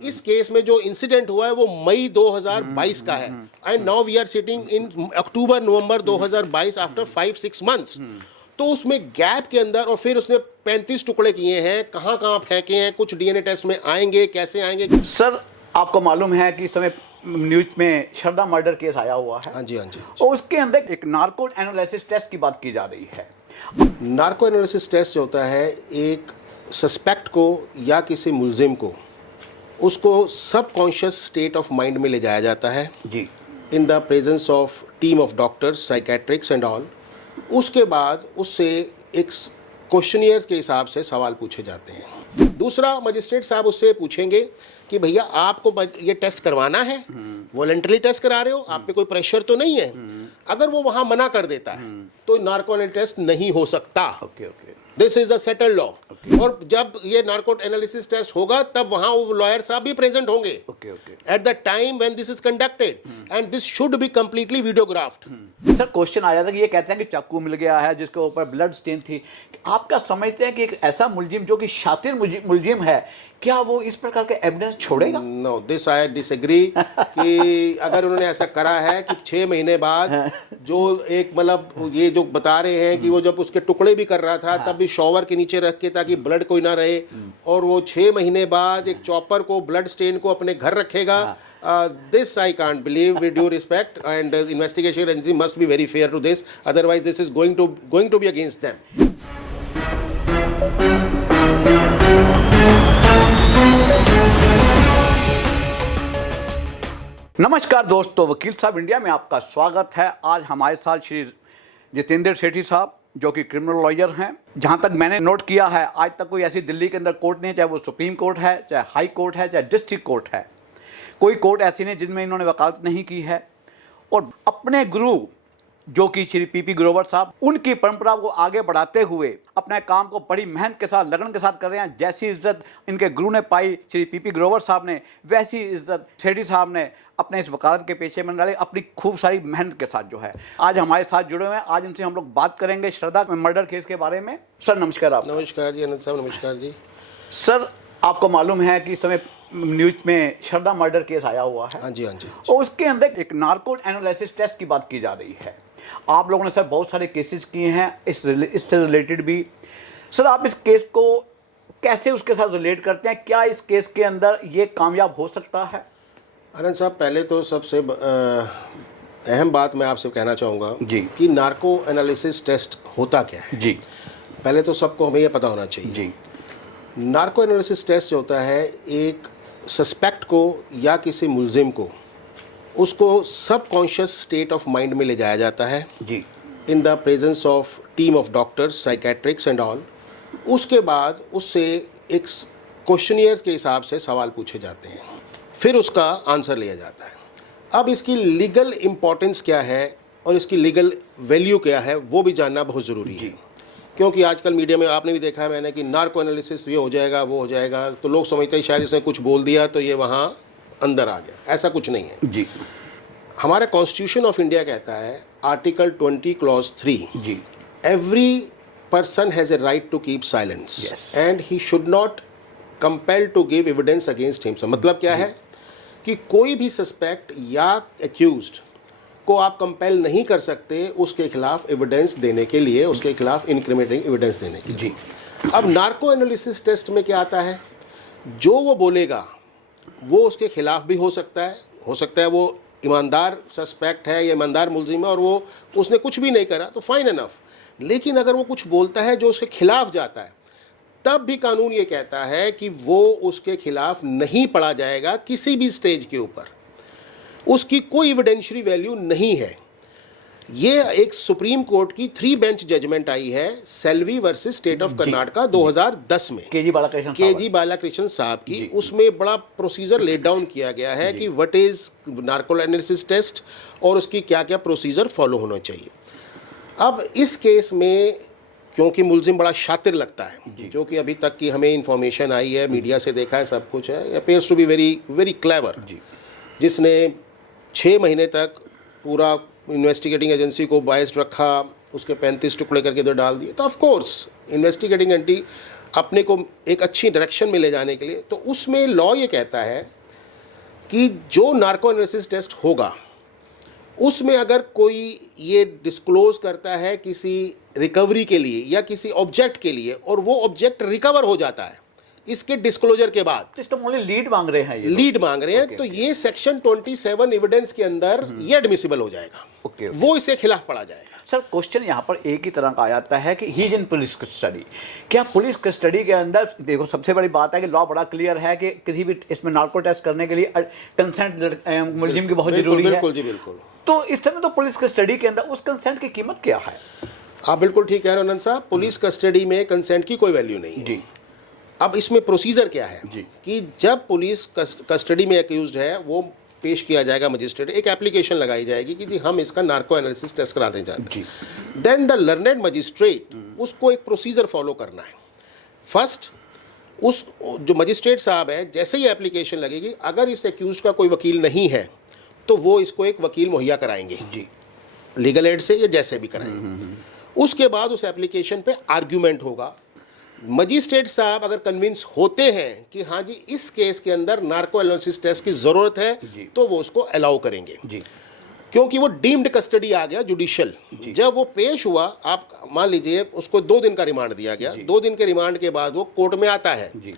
इस केस में जो इंसिडेंट हुआ है वो मई 2022 का है and now we are sitting in October November 2022 after 5-6 months. तो उसमें गैप के अंदर और फिर उसने 35 टुकड़े किए हैं, कहाँ कहाँ फेंके हैं, कुछ डीएनए टेस्ट में आएंगे, कैसे आएंगे। सर आपको मालूम है कि इस समय न्यूज में श्रद्धा मर्डर केस आया हुआ है। हाँ जी, हाँ जी। और उसके अंदर एक नार्को एनालिसिस टेस्ट की बात की जा रही है। नार्को एनालिसिस टेस्ट जो होता है, एक सस्पेक्ट को या किसी मुलजिम को उसको सबकॉन्शियस स्टेट ऑफ माइंड में ले जाया जाता है जी। In the presence of team of doctors, psychiatrists and all. उसके बाद उससे एक क्वेश्चनियर के हिसाब से सवाल पूछे जाते हैं। दूसरा, मजिस्ट्रेट साहब उससे पूछेंगे कि भैया आपको ये टेस्ट करवाना है, वॉलंटरी टेस्ट करा रहे हो, आप पे कोई प्रेशर तो नहीं है। अगर वो वहाँ मना कर देता है तो नार्को टेस्ट नहीं हो सकता। Okay okay. This is a settled law. और जब ये नार्को एनालिसिस टेस्ट होगा तब वहाँ वो लॉयर साहब भी प्रेजेंट होंगे okay okay. At the time when this is conducted and this should be completely videographed. Sir question आया था कि ये कहते हैं कि चाकू मिल गया है जिसके ऊपर ब्लड स्टेन थी। आप क्या समझते हैं कि एक ऐसा मुलजिम जो कि शातिर मुलजिम है, क्या वो इस प्रकार के एविडेंस छोड़ेगा? नो, दिस आई डिसएग्री कि अगर उन्होंने ऐसा करा है कि 6 महीने बाद जो एक मतलब ये जो बता रहे हैं कि वो जब उसके टुकड़े भी कर रहा था तब भी शॉवर के नीचे रख के ताकि ब्लड कोई ना रहे, और वो 6 महीने बाद एक चॉपर को ब्लड स्टेन को अपने घर रखेगा। This I can't believe, with due respect, and investigation agency must be very fair to this. Otherwise, this is going to be against them. नमस्कार दोस्तों, वकील साहब इंडिया में आपका स्वागत है। आज हमारे साथ श्री जितेंद्र सेठी साहब जो कि क्रिमिनल लॉयर हैं। जहां तक मैंने नोट किया है, आज तक कोई ऐसी दिल्ली के अंदर कोर्ट नहीं, चाहे वो सुप्रीम कोर्ट है, चाहे हाई कोर्ट है, चाहे डिस्ट्रिक्ट कोर्ट है, कोई कोर्ट ऐसी नहीं जिनमें इन्होंने वकालत नहीं की है। और अपने गुरु जो कि श्री पीपी ग्रोवर साहब, उनकी परंपरा को आगे बढ़ाते हुए अपने काम को बड़ी मेहनत के साथ, लगन के साथ कर रहे हैं। जैसी इज्जत इनके गुरु ने पाई श्री पीपी ग्रोवर साहब ने, वैसी इज्जत सेठी साहब ने अपने इस वकालत के पेशे में डाली अपनी खूब सारी मेहनत के साथ जो है। आज हमारे साथ जुड़े हुए हैं। आज इनसे हम लोग बात करेंगे श्रद्धा मर्डर केस के बारे में। सर नमस्कार। आप? नमस्कार जी, अनंत साहब नमस्कार जी। सर आपको मालूम है कि इस समय न्यूज में श्रद्धा मर्डर केस आया हुआ है। हाँ जी, हाँ जी। और उसके अंदर एक नार्को एनालिसिस टेस्ट की बात की जा रही है। आप लोगों ने सर बहुत सारे केसेस किए हैं इससे रिलेटेड भी। सर आप इस केस को कैसे उसके साथ रिलेट करते हैं? क्या इस केस के अंदर ये कामयाब हो सकता है? अनंत साहब, पहले तो सबसे अहम बात मैं आपसे कहना चाहूँगा जी कि नार्को एनालिसिस टेस्ट होता क्या है। जी पहले तो सबको हमें ये पता होना चाहिए। जी। नार्को एनालिसिस टेस्ट जो होता है, एक सस्पेक्ट को या किसी मुलजिम को उसको सबकॉन्शियस स्टेट ऑफ माइंड में ले जाया जाता है जी in the presence of team of doctors, psychiatrists and all. उसके बाद उससे एक क्वेश्चनियर के हिसाब से सवाल पूछे जाते हैं, फिर उसका आंसर लिया जाता है। अब इसकी लीगल इम्पोर्टेंस क्या है और इसकी लीगल वैल्यू क्या है वो भी जानना बहुत ज़रूरी है, क्योंकि आजकल मीडिया में आपने भी देखा है मैंने कि नार्को एनालिसिस ये हो जाएगा वो हो जाएगा, तो लोग समझते हैं शायद इसने कुछ बोल दिया तो ये वहाँ अंदर आ गया। ऐसा कुछ नहीं है जी। हमारा कॉन्स्टिट्यूशन ऑफ इंडिया कहता है, आर्टिकल 20 क्लॉज 3, जी। Every person has a right to keep silence and he should not compel to give evidence against himself. मतलब क्या है कि कोई भी सस्पेक्ट या एक्यूज्ड को आप कंपेल नहीं कर सकते उसके खिलाफ एविडेंस देने के लिए, उसके खिलाफ इनक्रिमिनेटिंग एविडेंस देने के लिए। अब नार्को एनालिसिस टेस्ट में क्या आता है, जो वो बोलेगा वो उसके खिलाफ भी हो सकता है वो ईमानदार सस्पेक्ट है या ईमानदार मुलजिम है और वो उसने कुछ भी नहीं करा तो फाइन इनफ। लेकिन अगर वो कुछ बोलता है जो उसके खिलाफ जाता है, तब भी कानून ये कहता है कि वो उसके खिलाफ नहीं पढ़ा जाएगा किसी भी स्टेज के ऊपर, उसकी कोई एविडेंशियरी वैल्यू नहीं है। ये एक सुप्रीम कोर्ट की 3 बेंच जजमेंट आई है, Selvi versus state of Karnataka 2010 में, केजी बालाकृष्णन साहब की। उसमें बड़ा प्रोसीजर लेट डाउन किया गया है कि what is narco analysis test और उसकी क्या क्या प्रोसीजर फॉलो होना चाहिए। अब इस केस में क्योंकि मुलजिम बड़ा शातिर लगता है, जो कि अभी तक की हमें इंफॉर्मेशन आई है, मीडिया से देखा है, सब कुछ है, appears to be very very clever, जिसने 6 महीने तक पूरा इन्वेस्टिगेटिंग एजेंसी को बायस्ड रखा, उसके 35 टुकड़े करके इधर डाल दिए। तो ऑफ कोर्स इन्वेस्टिगेटिंग अपने को एक अच्छी डायरेक्शन में ले जाने के लिए, तो उसमें लॉ ये कहता है कि जो नार्को एनालिसिस टेस्ट होगा उसमें अगर कोई ये डिस्क्लोज करता है किसी रिकवरी के लिए या किसी ऑब्जेक्ट के लिए और वो ऑब्जेक्ट रिकवर हो जाता है इसके डिस्क्लोजर के बाद, सिस्टम ओनली लीड मांग रहे हैं, ये लीड मांग रहे हैं, तो ये सेक्शन 27 एविडेंस के अंदर ये एडमिसिबल हो जाएगा। ओके। वो इसे खिलाफ पड़ा जाएगा। सर क्वेश्चन यहाँ पर एक ही तरह का आ जाता है कि ही इज इन पुलिस कस्टडी। क्या पुलिस कस्टडी के अंदर, देखो सबसे बड़ी बात है कि लॉ बड़ा क्लियर है कि किसी भी इसमें नार्को टेस्ट करने के लिए कंसेंट मुलजिम की बहुत जरूरी है। बिल्कुल जी, बिल्कुल। तो इस समय तो पुलिस कस्टडी के अंदर उस कंसेंट की कीमत क्या है? आप बिल्कुल ठीक कह रहे हो अनंत साहब, पुलिस कस्टडी में कंसेंट की कोई वैल्यू नहीं है जी। अब इसमें प्रोसीजर क्या है जी। कि जब पुलिस कस्टडी में एक्यूज्ड है वो पेश किया जाएगा मजिस्ट्रेट, एक एप्लीकेशन लगाई जाएगी कि जी हम इसका नार्को एनालिसिस टेस्ट कराने चाहते हैं। देन द लर्नेड मजिस्ट्रेट उसको एक प्रोसीजर फॉलो करना है। फर्स्ट उस जो मजिस्ट्रेट साहब है, जैसे ही एप्लीकेशन लगेगी, अगर इस एक्यूज का कोई वकील नहीं है तो वो इसको एक वकील मुहैया कराएंगे जी। लीगल एड से या जैसे भी कराएंगे। उसके बाद उस एप्लीकेशन पे आर्ग्यूमेंट होगा। मजिस्ट्रेट साहब अगर कन्विंस होते हैं कि हाँ जी इस केस के अंदर नार्को एनालिसिस टेस्ट की ज़रूरत है तो वो उसको अलाउ करेंगे जी। क्योंकि वो डीम्ड कस्टडी आ गया जुडिशियल। जब वो पेश हुआ, आप मान लीजिए उसको 2 दिन का रिमांड दिया गया, 2 दिन के रिमांड के बाद वो कोर्ट में आता है जी।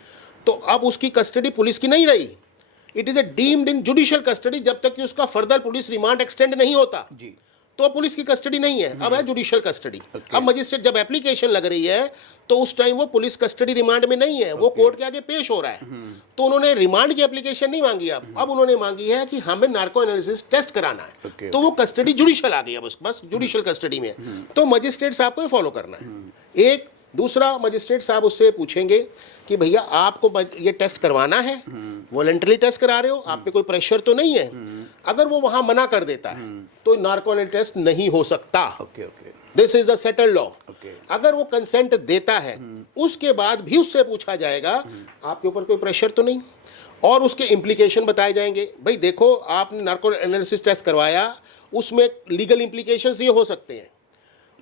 तो अब उसकी कस्टडी पुलिस की नहीं रही। It is a deemed in judicial custody जब तक कि उसका फर्दर पुलिस रिमांड एक्सटेंड नहीं होता जी। तो पुलिस की कस्टडी नहीं है, अब है जुडिशियल कस्टडी। अब मजिस्ट्रेट जब एप्लीकेशन लग रही है तो उस टाइम वो पुलिस कस्टडी रिमांड में नहीं है, वो कोर्ट के आगे पेश हो रहा है। तो उन्होंने रिमांड की एप्लीकेशन नहीं मांगी, अब उन्होंने मांगी है कि हमें नार्को एनालिसिस टेस्ट कराना है। तो वो कस्टडी जुडिशियल आ गई, अब बस जुडिशियल कस्टडी में है। तो मजिस्ट्रेट साहब को फॉलो करना है। एक दूसरा मजिस्ट्रेट साहब उससे पूछेंगे कि भैया आपको ये टेस्ट करवाना है, वॉलंटरी टेस्ट करा रहे हो, आप पे कोई प्रेशर तो नहीं है। अगर वो वहां मना कर देता है तो नार्को टेस्ट नहीं हो सकता। Okay okay. This is a settled law. Okay. अगर वो कंसेंट देता है उसके बाद भी उससे पूछा जाएगा आपके ऊपर कोई प्रेशर तो नहीं, और उसके इम्प्लीकेशन बताए जाएंगे। भाई देखो आपने नार्को एनालिसिस टेस्ट करवाया, उसमें लीगल इम्प्लीकेशंस ये हो सकते हैं,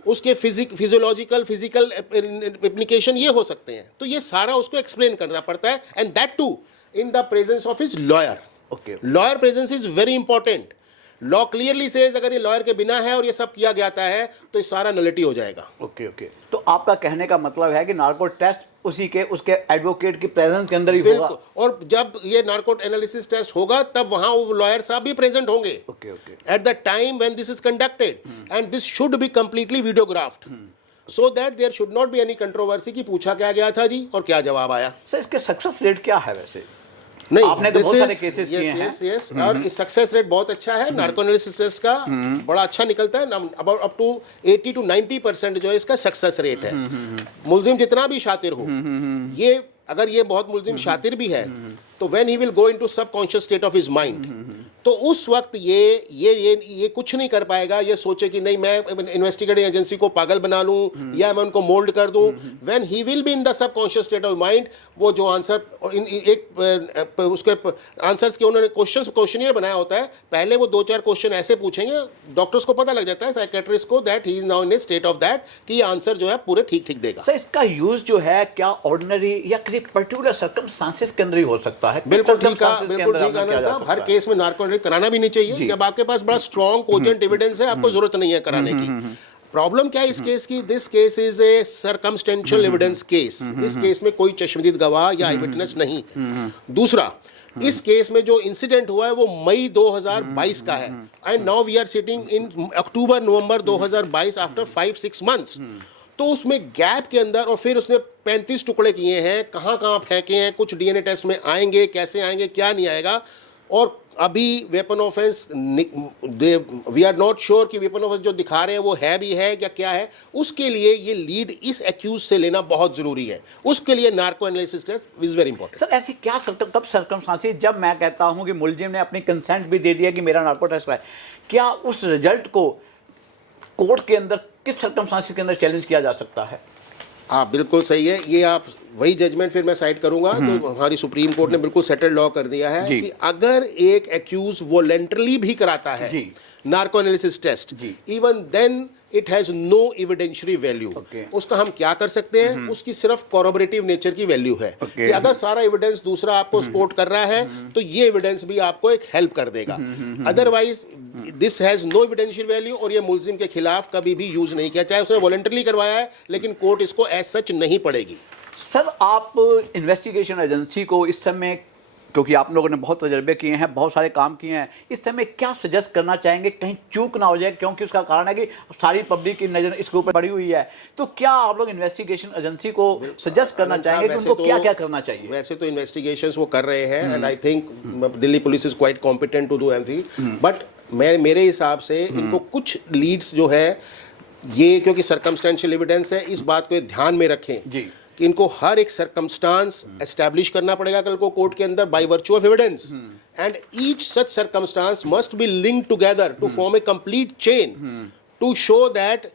उसके फिजियोलॉजिकल फिजिकल एप्लीकेशन ये हो सकते हैं। तो ये सारा उसको एक्सप्लेन करना पड़ता है, and that too in the presence of his lawyer. Okay. Lawyer presence is very important. Law clearly says अगर ये लॉयर के बिना है और ये सब किया जाता है तो ये सारा नलिटी हो जाएगा। Okay okay. तो आपका कहने का मतलब है कि नार्को टेस्ट उसी के उसके एडवोकेट की प्रेजेंस के अंदर ही होगा। बिल्कुल, और जब ये नार्को एनालिसिस टेस्ट होगा तब वहां वो लॉयर साहब भी प्रेजेंट होंगे okay okay. At the time when this is conducted, and this should be completely videographed so that there should not be any controversy कि पूछा क्या गया था जी और क्या जवाब आया। सर इसके सक्सेस रेट क्या है वैसे? नहीं, आपने तो this बहुत सारे is- केसेस yes, किए हैं। yes, yes, और सक्सेस रेट बहुत अच्छा है। नार्को एनालिसिस टेस्ट का बड़ा अच्छा निकलता है, अबाउट अप टू 80 to 90% जो है इसका सक्सेस रेट है। मुलजिम जितना भी शातिर हो, ये अगर ये बहुत मुलजिम शातिर भी है तो when he will go into subconscious state of his mind, तो उस वक्त ये कुछ नहीं कर पाएगा। ये सोचे कि नहीं मैं इन्वेस्टिगेटिंग एजेंसी को पागल बना लूं या मैं उनको मोल्ड कर दूं। When he will be in the subconscious state of mind, वो जो आंसर उसके आंसर्स के उन्होंने क्वेश्चनियर बनाया होता है, पहले वो 2-4 क्वेश्चन ऐसे पूछेंगे, डॉक्टर्स को पता लग जाता है, साइकेट्रिस्ट को, that he is now in A state of that कि ये आंसर जो है पूरे ठीक ठीक देगा। सर इसका यूज जो है क्या ऑर्डिनरी या किसी पर्टिकुलर सर्कमस्टांसेस के अंदर ही हो सकता है? बिल्कुल ठीक है, circumstances के बिल्कुल अंदर ठीक है आपने आनंद किया जा साहब। हर सकता है? केस में नार्को कराना भी नहीं चाहिए। जब आपके पास बड़ा स्ट्रॉन्ग कोजेंट एविडेंस है, आपको जरूरत नहीं है कराने की। प्रॉब्लम क्या है इस केस की? This case is a circumstantial evidence case. इस केस में कोई चश्मदीद गवाह या आई विटनेस नहीं। दूसरा, इस केस में जो इंसिडेंट हुआ है वो मई 2022 का है, and now we are sitting in October November 2022 after 5-6 months. तो उसमें गैप के अंदर, और फिर उसने 35 टुकड़े किए हैं, कहाँ कहाँ फेंके हैं, कुछ डीएनए टेस्ट में आएंगे, कैसे आएंगे, क्या नहीं आएगा। और अभी weapon offense we are not sure कि वेपन ऑफेंस जो दिखा रहे हैं वो है भी है या क्या है। उसके लिए ये लीड इस एक्यूज से लेना बहुत जरूरी है। उसके लिए narco analysis test is very important. Sir ऐसी क्या कब सर्कमस्टांसेस जब मैं कहता हूं कि मुलजिम ने अपनी कंसेंट भी दे दिया कि मेरा नार्को टेस्ट है, क्या उस रिजल्ट को कोर्ट के अंदर किस सर्कमस्टांसेस के अंदर चैलेंज किया जा सकता है? हाँ बिल्कुल सही है। ये आप वही जजमेंट फिर मैं साइड करूंगा जो हमारी सुप्रीम कोर्ट ने बिल्कुल सेटल्ड लॉ कर दिया है कि अगर एक एक्यूज वॉलंटरली भी कराता है narco analysis test, even then it has no evidentiary value. Okay. उसका हम क्या कर सकते हैं, उसकी सिर्फ कॉरबोरेटिव नेचर की वैल्यू है Okay. कि अगर सारा एविडेंस दूसरा आपको सपोर्ट कर रहा है तो ये एविडेंस भी आपको एक हेल्प कर देगा। Otherwise this has no evidential value और ये मुलजिम के खिलाफ कभी भी यूज नहीं किया, चाहे उसने वॉलंटरली करवाया है, लेकिन कोर्ट इसको एज सच नहीं पड़ेगी। सर, आप इन्वेस्टिगेशन एजेंसी को इस समय, क्योंकि आप लोगों ने बहुत तजर्बे किए हैं, बहुत सारे काम किए हैं, इस समय क्या सजेस्ट करना चाहेंगे कहीं चूक ना हो जाए? क्योंकि उसका कारण है कि सारी पब्लिक की नज़र इसके ऊपर पड़ी हुई है। तो क्या आप लोग इन्वेस्टिगेशन एजेंसी को सजेस्ट करना चाहेंगे कि उनको क्या क्या करना चाहिए? वैसे तो इन्वेस्टिगेशंस वो कर रहे हैं and I think Delhi police is quite competent to do everything, but मेरे हिसाब से इनको कुछ लीड्स जो है ये, क्योंकि सर्कमस्टेंशियल एविडेंस है, इस बात को ध्यान में रखें जी। कि इनको हर एक सर्कमस्टांस एस्टैब्लिश करना पड़ेगा कल को कोर्ट के अंदर by virtue of evidence, and each such circumstance must be linked together to form a complete chain to show that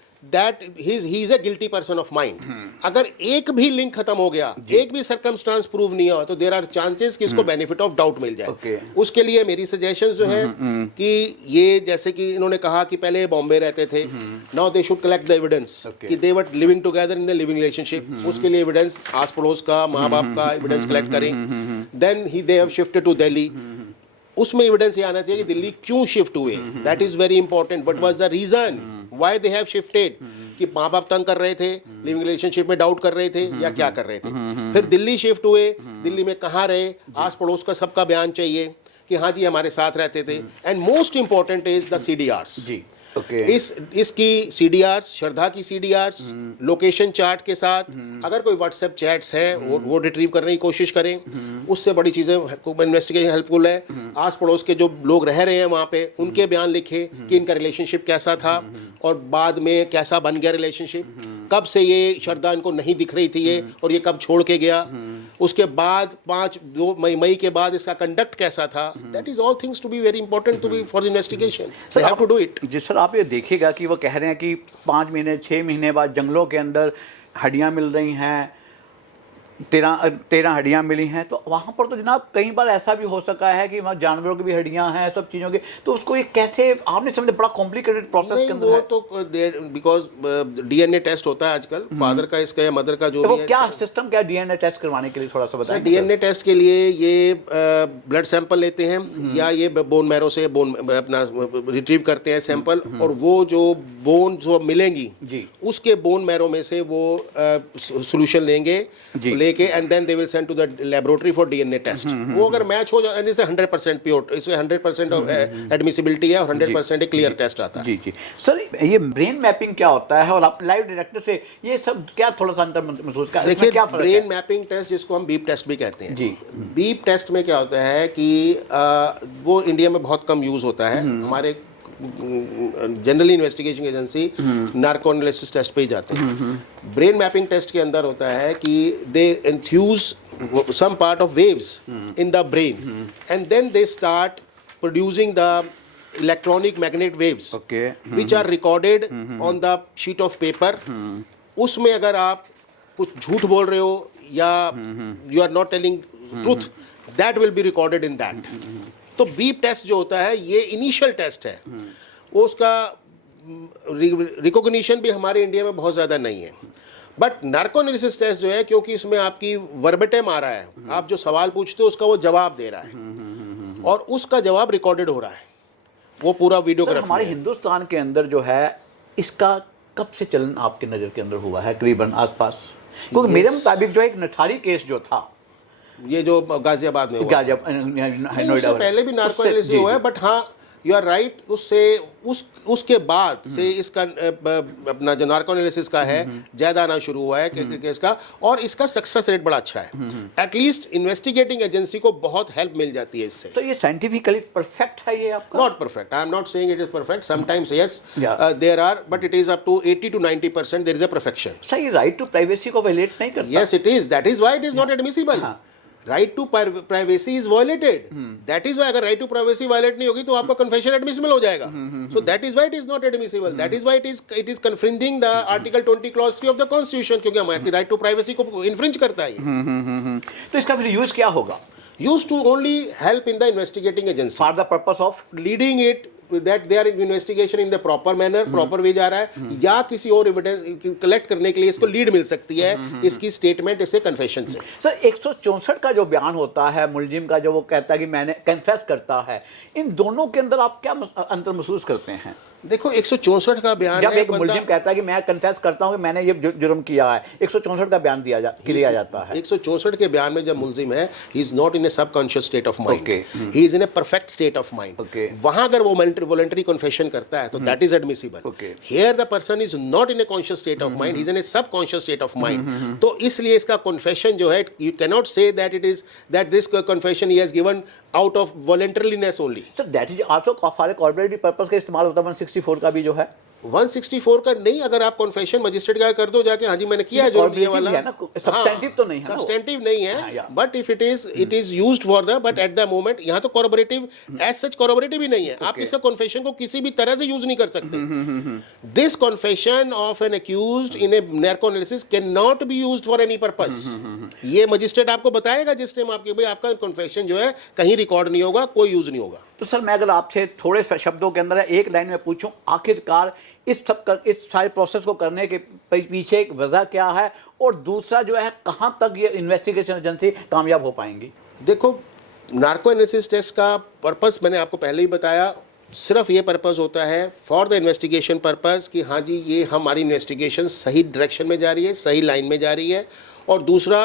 he is a guilty person of mind. अगर एक भी लिंक खत्म हो गया, एक भी सर्कमस्टांस प्रूव नहीं हुआ, तो देयर आर चांसेस कि इसको बेनिफिट ऑफ डाउट मिल जाए। Okay. उसके लिए मेरी सजेशंस जो है कि ये, जैसे कि इन्होंने कहा कि पहले बॉम्बे रहते थे, now they should collect the evidence कि they were living together in the living relationship. उसके लिए एविडेंस आस पड़ोस का, माँ बाप का एविडेंस कलेक्ट करें। Then they have shifted to Delhi. उसमें एविडेंस ये आना चाहिए कि दिल्ली क्यों शिफ्ट हुए, that is very important. What was the reason why they have shifted, कि माँ बाप तंग कर रहे थे, लिविंग रिलेशनशिप में डाउट कर रहे थे, या क्या कर रहे थे। फिर दिल्ली शिफ्ट हुए, दिल्ली में कहाँ रहे, आस पड़ोस का सबका बयान चाहिए कि हाँ जी हमारे साथ रहते थे। And most important is the CDRs। जी। Okay. इसकी CDRs, श्रद्धा की CDRs लोकेशन चार्ट के साथ, अगर कोई व्हाट्सएप चैट्स हैं वो रिट्रीव करने की कोशिश करें। उससे बड़ी चीज़ें इन्वेस्टिगेशन हेल्पफुल है। आस पड़ोस के जो लोग रह रहे हैं वहाँ पे, उनके बयान लिखे कि इनका रिलेशनशिप कैसा था और बाद में कैसा बन गया रिलेशनशिप, कब से ये श्रद्धा इनको नहीं दिख रही थी ये, और ये कब छोड़ के गया, उसके बाद 2 मई के बाद इसका कंडक्ट कैसा था। That is all things to be very important to be for the investigation. They have to do it. जी सर, आप ये देखिएगा कि वो कह रहे हैं कि 5 महीने 6 महीने बाद जंगलों के अंदर हड्डियां मिल रही हैं, 13 हड्डियां मिली हैं। तो वहाँ पर तो जनाब कई बार ऐसा भी हो सका है कि वहाँ जानवरों की भी हड्डियां हैं, सब चीज़ों की। तो उसको ये कैसे, आपने समझे, बड़ा कॉम्प्लिकेटेड प्रोसेस के अंदर वो है। तो बिकॉज DNA टेस्ट होता है आजकल, फादर का इसका या मदर का जो तो भी वो है। क्या सिस्टम क्या DNA टेस्ट करवाने के लिए थोड़ा सा बताएं? DNA टेस्ट के लिए ये ब्लड सैंपल लेते हैं या ये बोन मैरो से बोन अपना रिट्रीव करते हैं सैंपल, और वो जो बोन जो मिलेंगी जी। उसके बोन मैरो में से वो सोल्यूशन लेंगे, लेके and then they will send to the laboratory for DNA test. वो अगर मैच हो जाए, इसे 100% प्योर, इसमें 100% एडमिसिबिलिटी है और 100% एक क्लियर टेस्ट आता है। जी जी सर, ये ब्रेन मैपिंग क्या होता है और आप लाइव डायरेक्टर से ये सब क्या थोड़ा सा अंतर महसूस कर? देखिए, क्या फर्क ब्रेन है? मैपिंग टेस्ट, जिसको हम बीप टेस्ट भी कहते हैं जी। बीप टेस्ट में क्या होता है कि वो इंडिया में बहुत कम यूज होता है। हमारे generally investigation agency narco analysis test पे ही जाते हैं। ब्रेन मैपिंग टेस्ट के अंदर होता है कि they enthuse some part of waves in the brain and then they start producing the electronic magnetic waves Okay. Which are recorded on the sheet of paper. उसमें अगर आप कुछ झूठ बोल रहे हो या you are not telling truth, that will be recorded in that. तो बीप टेस्ट जो होता है ये इनिशियल टेस्ट है, वो उसका रिकॉग्निशन भी हमारे इंडिया में बहुत ज़्यादा नहीं है। बट नार्को एनालिसिस टेस्ट जो है, क्योंकि इसमें आपकी वर्बेटिम आ रहा है, आप जो सवाल पूछते हो उसका वो जवाब दे रहा है और उसका जवाब रिकॉर्डेड हो रहा है, वो पूरा सर, वीडियोग्राफी हमारे है। हिंदुस्तान के अंदर जो है इसका कब से चलन आपके नज़र के अंदर हुआ है करीबन आसपास? क्योंकि मेरे मुताबिक जो एक नठारी केस जो था, ये जो गाजियाबाद में हुआ, नहीं, उससे पहले भी नार्को एनालिसिस हुआ है, बट हाँ यू आर राइट, उसके बाद से इसका अपना जो नार्को एनालिसिस का है ज़्यादा आना शुरू हुआ है केस का, और इसका सक्सेस रेट बड़ा अच्छा है। एटलीस्ट इन्वेस्टिगेटिंग एजेंसी को बहुत हेल्प मिल जाती है इससे। तो ये साइंटिफिकली परफेक्ट है ये आपका? Not perfect. I am not saying it is perfect. Sometimes yes, Yeah. There are, but it is up to 80 to 90%. There is a perfection. Sir, ये राइट टू प्राइवेसी को वायलेट नहीं करता? Yes, it is. That is why it is not admissible. Right to privacy is violated. That is why अगर right to privacy violate नहीं होगी तो आपका confession admissible हो जाएगा. So that is why it is not admissible. That is why it is confringing the Article 20 Clause 3 of the Constitution, क्योंकि हमारी right to privacy को infringe करता है ये. तो इसका फिर यूज क्या होगा? Used to only help in the investigating agency. For the purpose of Leading it that they are investigation in the proper manner, proper way जा रहा है, या किसी और एविडेंस कलेक्ट करने के लिए इसको लीड मिल सकती है इसकी स्टेटमेंट, इससे कन्फेशन से। सर 164 का जो बयान होता है मुलजिम का, जो वो कहता है कि मैंने कन्फेस करता है, इन दोनों के अंदर आप क्या अंतर महसूस करते हैं? देखो 164 का बयान जब है, एक मुलजिम कहता है कि मैं कन्फेस करता हूं कि मैंने ये जुर्म किया है, 164 का बयान लिया जाता है। 164 के बयान में जब मुलजिम है, he is not in a subconscious state of mind, he is in a perfect state of mind. वहां अगर वो वॉलंटरी कन्फेशन करता है तो that is admissible. Here the person is not in a conscious state of mind, he is in a subconscious state of mind. तो इसलिए इसका confession जो है, you can not say that this confession he has given out of वॉलंटरीनेस only. Sir that is also for corporative purpose का इस्तेमाल होता है 164 का भी जो है। 164 का नहीं, अगर आप कन्फेशन मजिस्ट्रेट का कर दो जाके, हाँ जी मैंने किया है जो ये वाला, सब्सटेंटिव तो नहीं है, सब्सटेंटिव नहीं है, but if it is used for the, but at the moment यहाँ तो कॉर्पोरेटिव एज सच कॉर्पोरेटिव ही नहीं है। आप इसका कन्फेशन को किसी भी तरह से यूज नहीं कर सकते। This confession of an accused in a narco analysis can not be used for any purpose. ये मजिस्ट्रेट आपको बताएगा जिस टाइम आपके भाई आपका कन्फेशन जो है कहीं रिकॉर्ड नहीं होगा, कोई यूज नहीं होगा। तो सर मैं अगर आपसे थोड़े शब्दों के अंदर एक लाइन में पूछूं, आखिरकार इस सारे प्रोसेस को करने के पीछे एक वजह क्या है, और दूसरा जो है कहां तक ये इन्वेस्टिगेशन एजेंसी कामयाब हो पाएंगी? देखो नार्को एनालिसिस टेस्ट का पर्पस मैंने आपको पहले ही बताया, सिर्फ ये पर्पस होता है फॉर द इन्वेस्टिगेशन पर्पस कि हाँ जी ये हमारी इन्वेस्टिगेशन सही डायरेक्शन में जा रही है, सही लाइन में जा रही है। और दूसरा,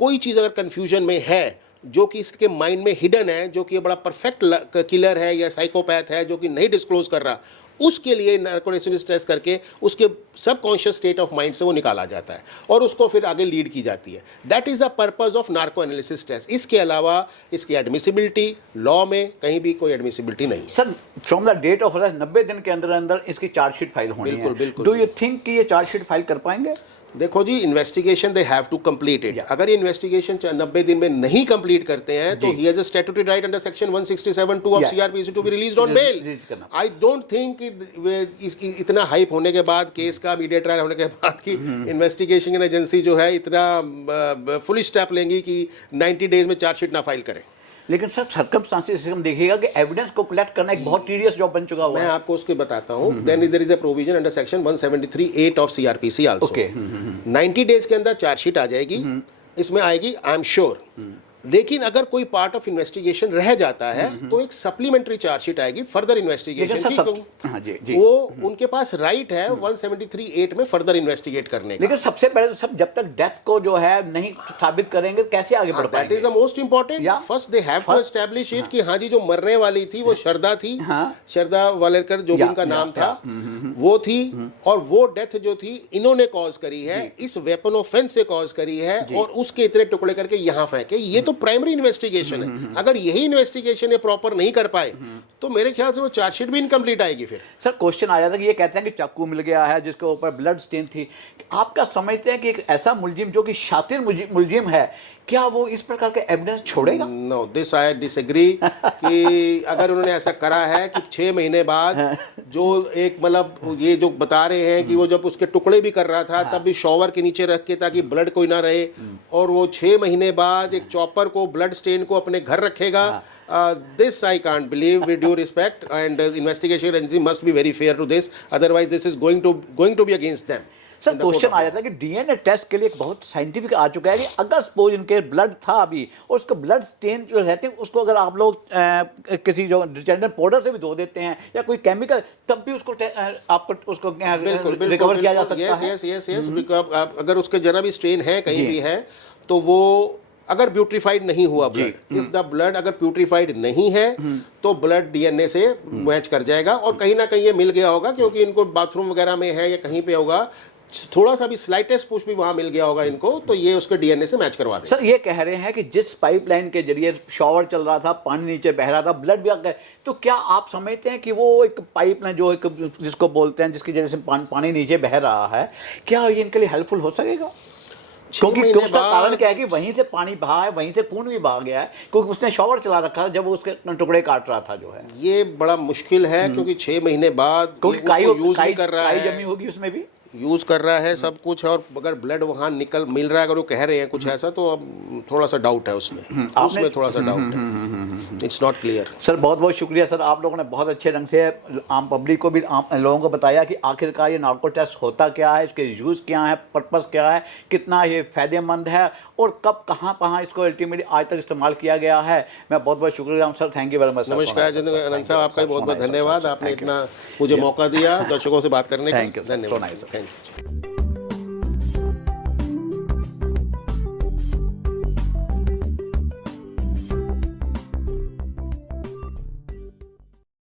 कोई चीज़ अगर कन्फ्यूजन में है जो कि इसके माइंड में हिडन है, जो कि ये बड़ा परफेक्ट किलर है या साइकोपैथ है जो कि नहीं डिस्क्लोज कर रहा, उसके लिए नार्को एनालिसिस टेस्ट करके उसके सबकॉन्शियस स्टेट ऑफ माइंड से वो निकाला जाता है और उसको फिर आगे लीड की जाती है। That is the purpose of narco analysis test. इसके अलावा इसकी एडमिसिबिलिटी लॉ में कहीं भी कोई एडमिसिबिलिटी नहीं है। Sir from the date of arrest 90 दिन के अंदर अंदर इसकी चार्जशीट फाइल होनी है। बिल्कुल। डू यू थिंक कि ये चार्जशीट फाइल कर पाएंगे? देखो जी, investigation they have to complete it. अगर ये इन्वेस्टिगेशन 90 दिन में नहीं कंप्लीट करते हैं तो he has a statutory right under section 167(2) of CrPC to be released on bail. I don't think इसकी इतना हाइप होने के बाद, केस का मीडिया ट्रायल होने के बाद की इन्वेस्टिगेशन एजेंसी जो है इतना फुल स्टेप लेंगी कि 90 डेज में चार्जशीट ना फाइल करें। लेकिन सर सर्कमस्टांसेस हम देखिएगा कि एविडेंस को कलेक्ट करना एक बहुत टीडियस जॉब बन चुका हुआ है। मैं आपको उसके बताता हूं। Then there is a provision under section 173(8) of CrPC also. 90 days के अंदर चार्जशीट आ जाएगी, इसमें आएगी, आई एम श्योर। लेकिन अगर कोई पार्ट ऑफ इन्वेस्टिगेशन रह जाता है तो एक सप्लीमेंट्री चार्जशीट आएगी फर्दर इन्वेस्टिगेशन की। वो उनके पास राइट है 173(8) में फर्दर इन्वेस्टिगेट करने का। लेकिन सबसे पहले तो सब जब तक डेथ को जो है नहीं साबित करेंगे कैसे आगे बढ़ पाएंगे? That is the most important. First they have to establish it कि हाँ जी जो मरने वाली थी वो श्रद्धा थी, श्रद्धा वालेकर जो भी उनका नाम था वो थी, और वो डेथ जो थी इन्होंने कॉज करी है, इस वेपन ऑफेंस से कॉज करी है और उसके इतने टुकड़े करके यहाँ फेंके। ये तो प्राइमरी इन्वेस्टिगेशन है। अगर यही इन्वेस्टिगेशन ये प्रॉपर नहीं कर पाए तो मेरे ख्याल से वो चार्जशीट भी इनकम्प्लीट आएगी। फिर सर क्वेश्चन आया था कि ये कहते हैं कि चाकू मिल गया है जिसके ऊपर ब्लड स्टेन थी। आप क्या समझते हैं कि एक ऐसा मुलजिम जो कि शातिर मुलजिम है, क्या वो इस प्रकार के एविडेंस छोड़ेगा? नो, दिस आई डिसएग्री कि अगर उन्होंने ऐसा करा है कि 6 महीने बाद जो एक मतलब ये जो बता रहे हैं कि वो जब उसके टुकड़े भी कर रहा था तब भी शॉवर के नीचे रख के ताकि ब्लड कोई ना रहे, और वो 6 महीने बाद एक चॉपर को ब्लड स्टेन को अपने घर रखेगा, this I can't believe, with due respect, and investigation agency must be very fair to this, otherwise this is going to be against them. Sir question आया था कि डीएनए टेस्ट के लिए एक बहुत साइंटिफिक आ चुका है कि अगर सपोज इनके ब्लड था अभी और उसका ब्लड स्टेन जो रहते हैं उसको अगर आप लोग किसी जो डिटर्जेंट पाउडर से भी धो देते हैं या कोई केमिकल, तब भी उसको आपको उसको रिकवर किया जा सकता है। यस अगर उसके जरा भी स्ट्रेन है कहीं भी है तो वो अगर ब्यूटिफाइड नहीं हुआ ब्लड, इफ द ब्लड अगर प्यूरिफाइड नहीं है तो ब्लड डीएनए से मैच कर जाएगा, और कहीं ना कहीं ये मिल गया होगा क्योंकि इनको बाथरूम वगैरह में है या कहीं पे होगा, थोड़ा सा भी स्लाइटेस्ट पुश भी वहां मिल गया होगा इनको, तो ये उसके डीएनए से मैच करवा देगा। सर ये कह रहे हैं कि जिस पाइपलाइन के जरिए शॉवर चल रहा था, पानी नीचे बह रहा था, ब्लड भी आ गया, तो क्या आप समझते हैं कि वो एक पाइपलाइन जो एक जिसको बोलते हैं जिसकी जरिए से पानी नीचे बह रहा है, क्या ये इनके लिए हेल्पफुल हो सकेगा? क्योंकि उसका कारण क्या है कि वहीं से पानी बहा है, वहीं से खून भी बहा गया है, क्योंकि उसने शॉवर चला रखा था जब वो उसके टुकड़े काट रहा था। जो है ये बड़ा मुश्किल है क्योंकि 6 महीने बाद यूज नहीं कर रहा है, जमी होगी उसमें भी यूज़ कर रहा है सब कुछ, और अगर ब्लड वहाँ मिल रहा है, अगर वो कह रहे हैं कुछ ऐसा, तो अब थोड़ा सा डाउट है उसमें, उसमें थोड़ा सा डाउट है, इट्स नॉट क्लियर। सर बहुत बहुत शुक्रिया सर, आप लोगों ने बहुत अच्छे ढंग से आम पब्लिक को भी, आम लोगों को बताया कि आखिरकार ये नार्को टेस्ट होता क्या है, इसके यूज़ क्या है, पर्पस क्या है, कितना ये फ़ायदेमंद है, और कब कहाँ इसको अल्टीमेटली आज तक इस्तेमाल किया गया है। मैं बहुत बहुत शुक्रिया sir, thank you very much. नमस्कार अनंत साहब, आपका भी बहुत बहुत धन्यवाद, आपने इतना मुझे मौका दिया दर्शकों से बात करने का। थैंक यू, धन्यवाद, थैंक यू।